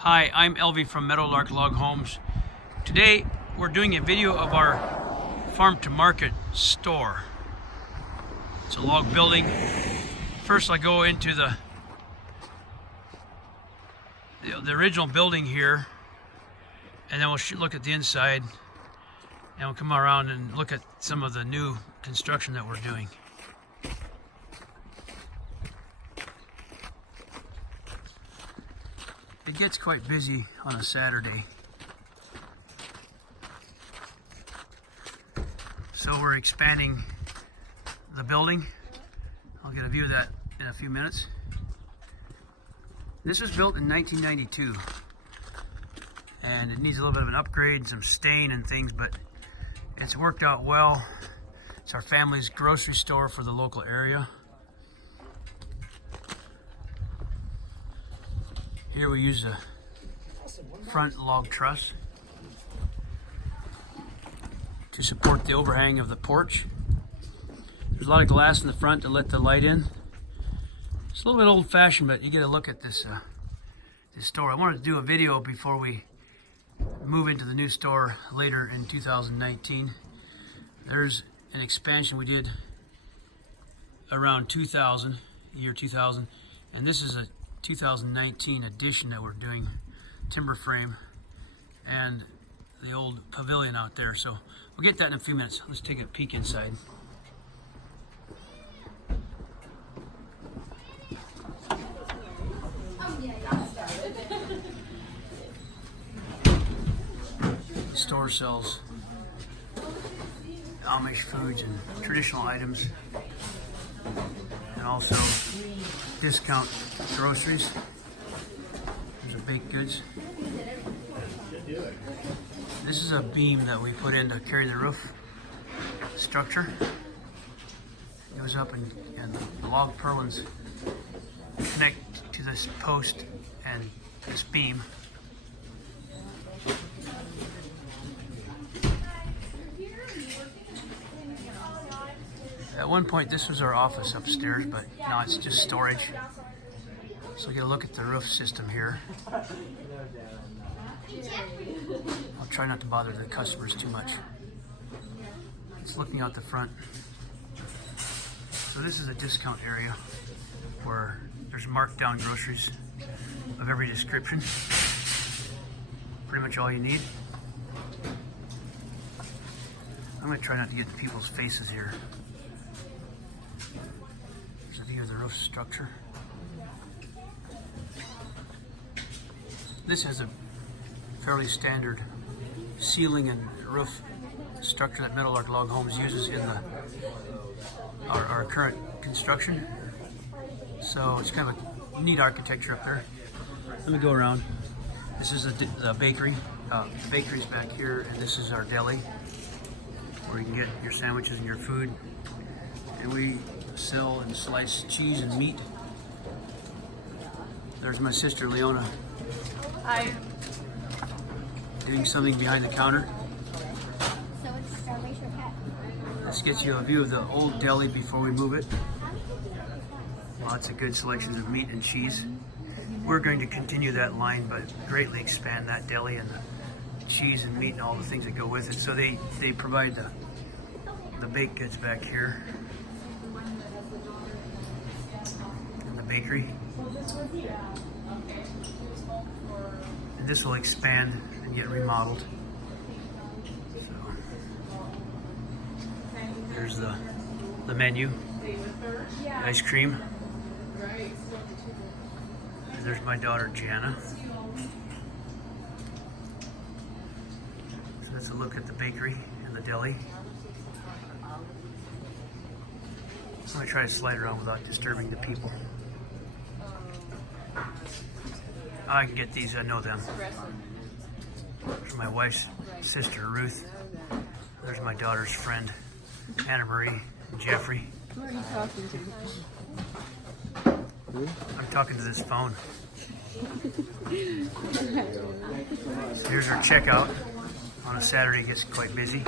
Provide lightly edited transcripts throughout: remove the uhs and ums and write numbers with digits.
Hi, I'm Elvie from Meadowlark Log Homes. Today we're doing a video of our farm to market store. It's a log building. First I go into the original building here, and then we'll look at the inside, and we'll come around and look at some of the new construction that we're doing. It gets quite busy on a Saturday. So we're expanding the building. I'll get a view of that in a few minutes. This was built in 1992, and it needs a little bit of an upgrade, some stain and things, but it's worked out well. It's our family's grocery store for the local area. Here we use a front log truss to support the overhang of the porch. There's a lot of glass in the front to let the light in. It's a little bit old-fashioned, but you get a look at this store. I wanted to do a video before we move into the new store later in 2019. There's an expansion we did around year 2000, and this is a 2019 addition that we're doing, timber frame and the old pavilion out there. So we'll get that in a few minutes. Let's take a peek inside. The store sells Amish foods and traditional items, and also discount groceries. There's a baked goods. This is a beam that we put in to carry the roof structure. It goes up and the log purlins connect to this post and this beam. At one point this was our office upstairs, but now it's just storage. So get a look at the roof system here. I'll try not to bother the customers too much. It's looking out the front. So this is a discount area where there's marked down groceries of every description. Pretty much all you need. I'm going to try not to get in people's faces here. There's a view of the roof structure. This has a fairly standard ceiling and roof structure that Meadowlark Log Homes uses in our current construction. So it's kind of a neat architecture up there. Let me go around. This is the bakery. The bakery's back here, and this is our deli, where you can get your sandwiches and your food. And we sell and slice cheese and meat. There's my sister Leona. Hi. Doing something behind the counter. So it's Starvation Cat. This gets you a view of the old deli before we move it. Lots of good selections of meat and cheese. We're going to continue that line, but greatly expand that deli and the cheese and meat and all the things that go with it. So they provide the baked goods back here. And the bakery. And this will expand and get remodeled. So there's the menu, the ice cream. And there's my daughter Jana. So that's a look at the bakery and the deli. I'm going to try to slide around without disturbing the people. I can get these, I know them. There's my wife's sister, Ruth. There's my daughter's friend, Anna Marie and Jeffrey. Who are you talking to? I'm talking to this phone. So here's our checkout. On a Saturday, it gets quite busy.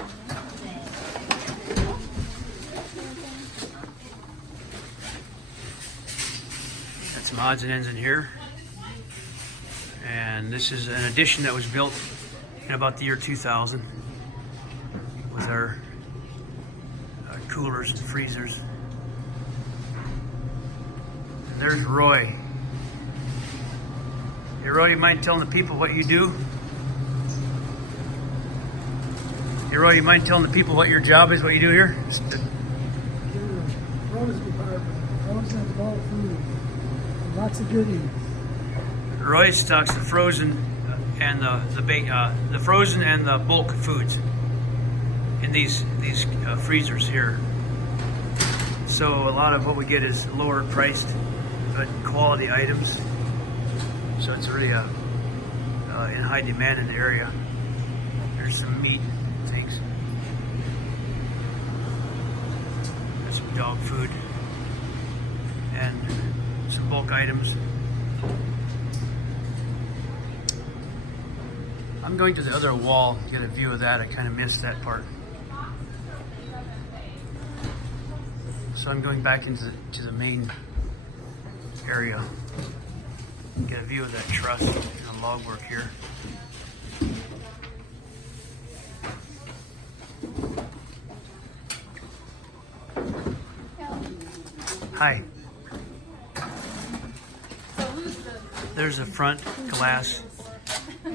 Got some odds and ends in here. And this is an addition that was built in about the year 2000 with our coolers and freezers. And there's Roy. Hey Roy, you mind telling the people what you do? Hey Roy, you mind telling the people what your job is, what you do here? Frozen department, frozen and bulk food, lots of goodies. Roy stocks the frozen and the frozen and the bulk foods in these freezers here. So a lot of what we get is lower priced, but quality items. So it's really in high demand in the area. There's some meat things. There's some dog food and some bulk items. I'm going to the other wall to get a view of that. I kind of missed that part. So I'm going back into the main area. Get a view of that truss and the log work here. Hi. There's the front glass,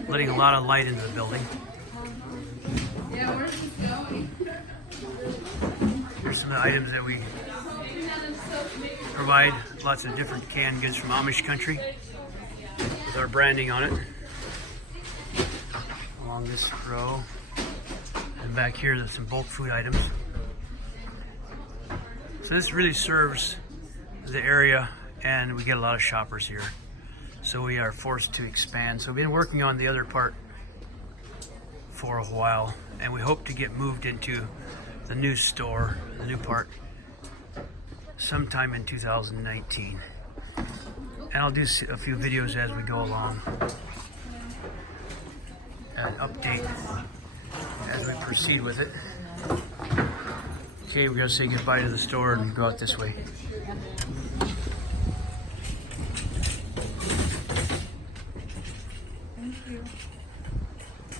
letting a lot of light into the building. Yeah, where's this going? Here's some of the items that we provide. Lots of different canned goods from Amish country with our branding on it. Along this row. And back here there's some bulk food items. So this really serves the area, and we get a lot of shoppers here. So we are forced to expand. So we've been working on the other part for a while, and we hope to get moved into the new store, the new part, sometime in 2019. And I'll do a few videos as we go along and update as we proceed with it. Okay, we're gonna say goodbye to the store and go out this way.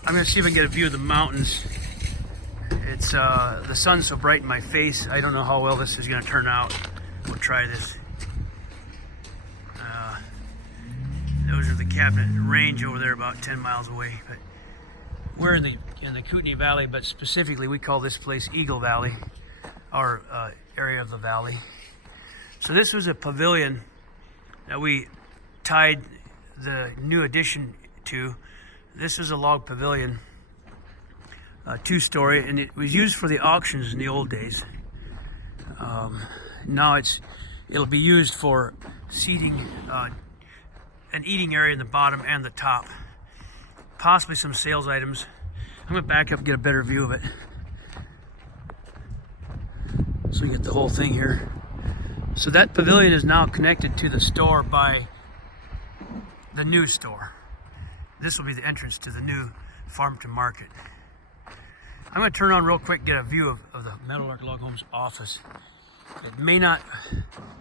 I'm gonna see if I can get a view of the mountains. It's the sun's so bright in my face. I don't know how well this is gonna turn out. We'll try this. Those are the Cabinet Range over there, about 10 miles away. But we're in the Kootenai Valley, but specifically we call this place Eagle Valley, our area of the valley. So this was a pavilion that we tied the new addition to. This is a log pavilion, 2-story, and it was used for the auctions in the old days. Now it'll be used for seating, an eating area in the bottom and the top, possibly some sales items. I'm going to back up and get a better view of it, so we get the whole thing here. So that pavilion is now connected to the store by the new store. This will be the entrance to the new Farm to Market. I'm going to turn on real quick, get a view of the Meadowlark Log Homes office. It may not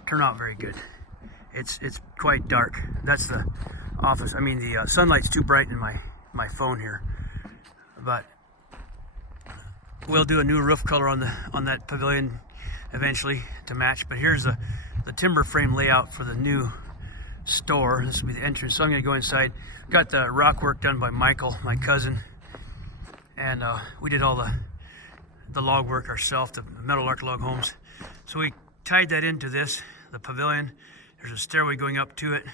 turn out very good. It's quite dark. That's the office. I mean, the sunlight's too bright in my phone here. But we'll do a new roof color on that pavilion eventually to match. But here's the timber frame layout for the new store. This will be the entrance. So I'm going to go inside. Got the rock work done by Michael, my cousin, and we did all the log work ourselves, the Meadowlark Log Homes. So we tied that into the pavilion. There's a stairway going up to it,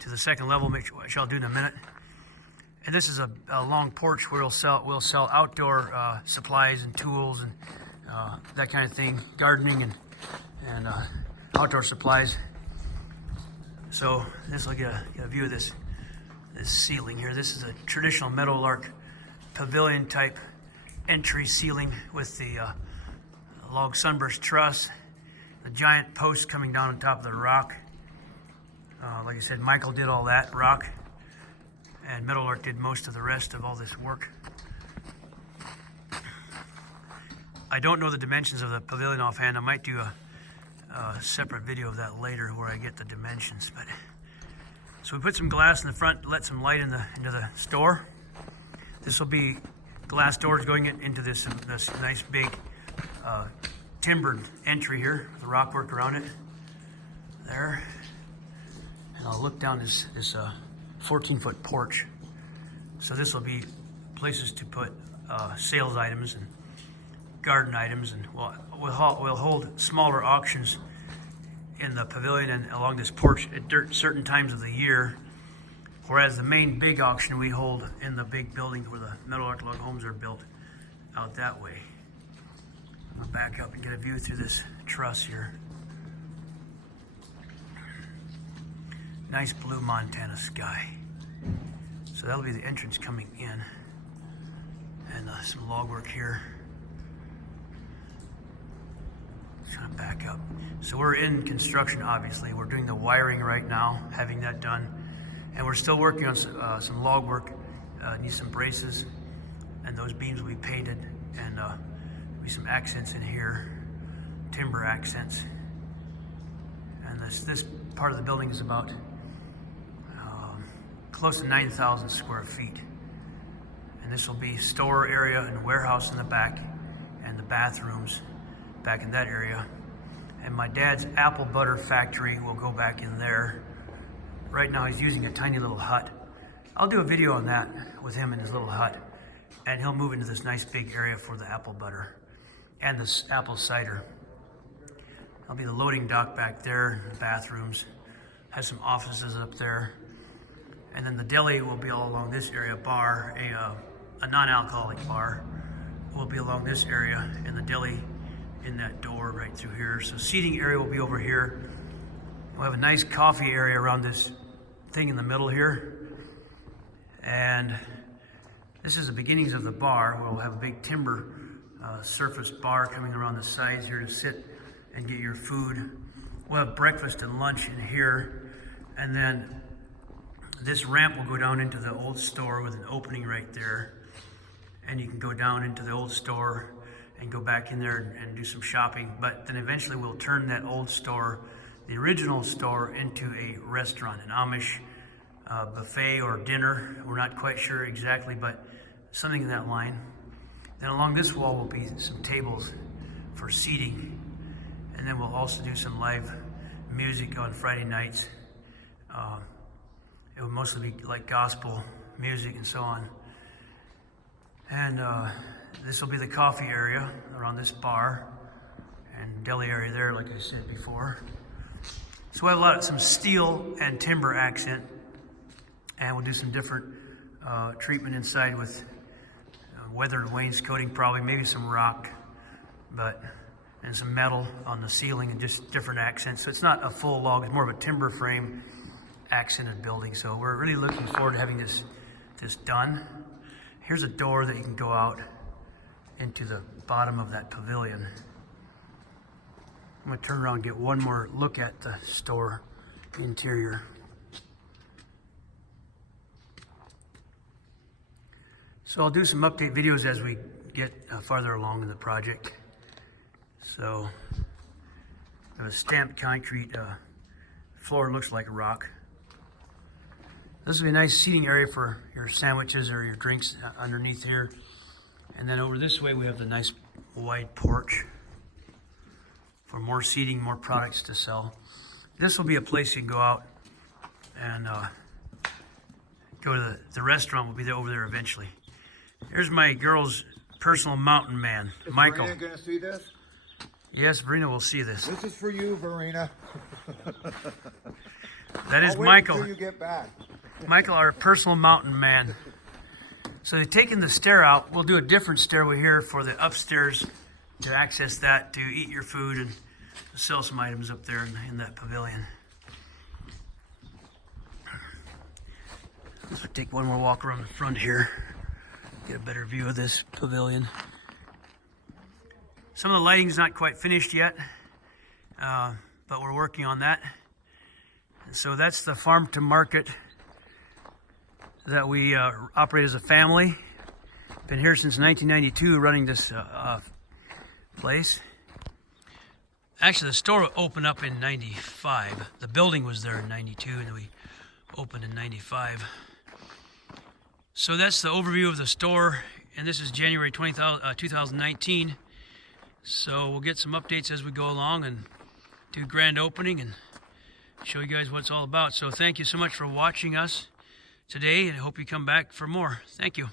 to the second level, which I'll do in a minute. And this is a long porch where we'll sell outdoor supplies and tools and that kind of thing, gardening and outdoor supplies. So this will get a view of this ceiling here. This is a traditional Meadowlark pavilion type entry ceiling with the log sunburst truss, the giant post coming down on top of the rock. Like I said, Michael did all that rock, and Meadowlark did most of the rest of all this work. I don't know the dimensions of the pavilion offhand. I might do a separate video of that later where I get the dimensions. But So we put some glass in the front to let some light into the store. This will be glass doors going into this nice big timbered entry here with the rock work around it. There. And I'll look down this 14-foot porch. So this will be places to put sales items and garden items, and we'll hold smaller auctions in the pavilion and along this porch at certain times of the year, whereas the main big auction we hold in the big building where the Meadowlark Log Homes are built out that way. I'll back up and get a view through this truss here. Nice blue Montana sky. So that'll be the entrance coming in, and some log work here. Trying to back up. So we're in construction, obviously. We're doing the wiring right now, having that done. And we're still working on some log work. Need some braces, and those beams will be painted, and there'll be some accents in here, timber accents. And this part of the building is about close to 9,000 square feet. And this will be store area and warehouse in the back, and the bathrooms back in that area. And my dad's apple butter factory will go back in there. Right now he's using a tiny little hut. I'll do a video on that with him in his little hut, and he'll move into this nice big area for the apple butter and this apple cider. That'll be the loading dock back there, bathrooms, has some offices up there. And then the deli will be all along this area. Bar, a non-alcoholic bar, will be along this area, and the deli in that door right through here. So seating area will be over here. We'll have a nice coffee area around this thing in the middle here. And this is the beginnings of the bar. We'll have a big timber surface bar coming around the sides here to sit and get your food. We'll have breakfast and lunch in here. And then this ramp will go down into the old store with an opening right there. And you can go down into the old store and go back in there and do some shopping. But then eventually we'll turn that old store, the original store, into a restaurant, an Amish buffet or dinner. We're not quite sure exactly, but something in that line. Then along this wall will be some tables for seating. And then we'll also do some live music on Friday nights. It will mostly be like gospel music and so on. And this will be the coffee area around this bar, and deli area there, like I said before. So we'll have some steel and timber accent, and we'll do some different treatment inside with weathered wainscoting, probably maybe some rock, and some metal on the ceiling, and just different accents. So it's not a full log; it's more of a timber frame accented building. So we're really looking forward to having this done. Here's a door that you can go out into the bottom of that pavilion. I'm going to turn around and get one more look at the store interior. So I'll do some update videos as we get farther along in the project. So the stamped concrete floor looks like rock. This will be a nice seating area for your sandwiches or your drinks underneath here. And then over this way we have the nice wide porch for more seating, more products to sell. This will be a place you can go out and go to the restaurant will be there over there eventually. Here's my girl's personal mountain man, Michael. Is Verena gonna see this? Yes, Verena will see this. This is for you, Verena. That is I'll wait Michael. until you get back. Michael, our personal mountain man. So they've taken the stair out. We'll do a different stairway here for the upstairs to access that, to eat your food and sell some items up there in that pavilion. Let's take one more walk around the front here, get a better view of this pavilion. Some of the lighting's not quite finished yet, but we're working on that. So that's the farm to market that we operate as a family. Been here since 1992 running this place. Actually, the store opened up in 95. The building was there in 92, and we Opened in 95. So that's the overview of the store, and this is January 2019. So we'll get some updates as we go along and do grand opening and show you guys what it's all about. So thank you so much for watching us today, and I hope you come back for more. Thank you.